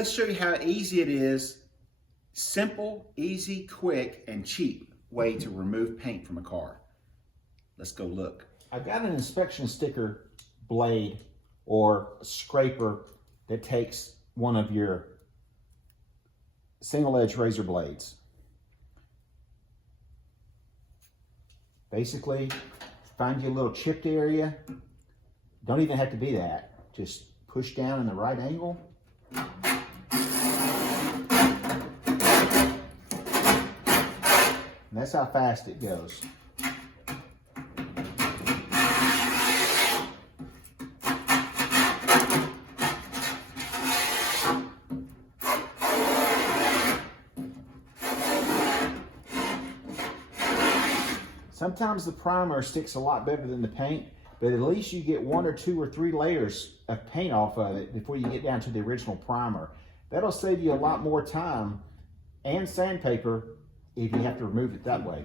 let's show you how easy it is. Simple, easy, quick, and cheap way to remove paint from a car. Let's go look. I've got an inspection sticker blade or scraper that takes one of your single edge razor blades. Basically, find you a little chipped area. Don't even have to be that. Just push down in the right angle. And that's how fast it goes. Sometimes the primer sticks a lot better than the paint, but at least you get 1 or 2 or 3 layers of paint off of it before you get down to the original primer. That'll save you a lot more time and sandpaper if you have to remove it that way.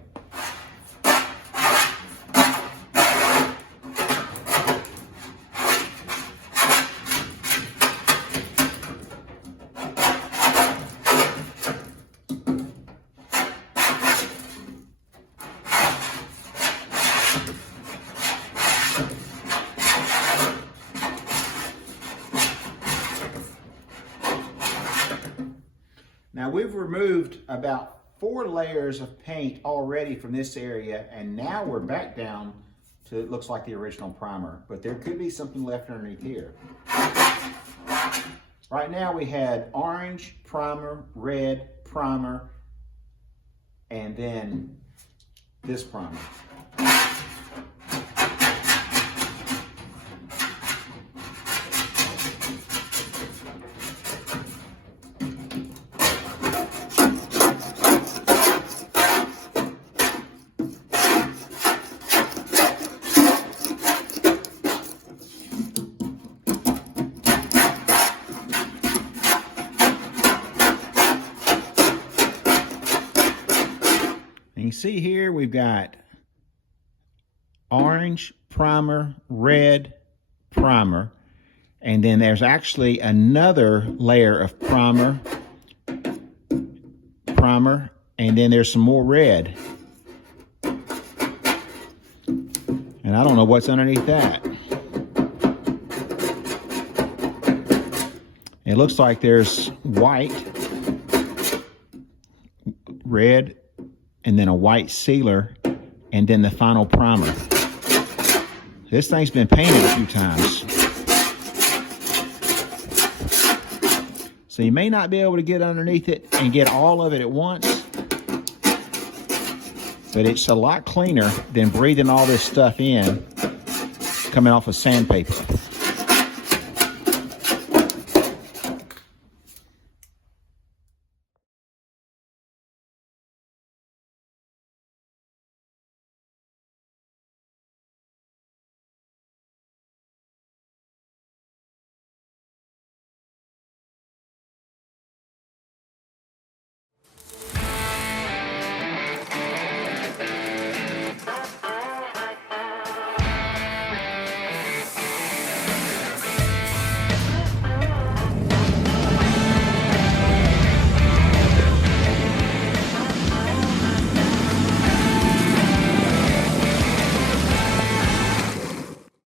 Now we've removed about 4 layers of paint already from this area, and now we're back down to, it looks like the original primer, but there could be something left underneath here. Right now we had orange primer, red primer, and then this primer. You can see here we've got orange primer, red primer, and then there's actually another layer of primer, and then there's some more red. And I don't know what's underneath that. It looks like there's white, red, and then a white sealer, and then the final primer. This thing's been painted a few times. So you may not be able to get underneath it and get all of it at once, but it's a lot cleaner than breathing all this stuff in coming off of sandpaper.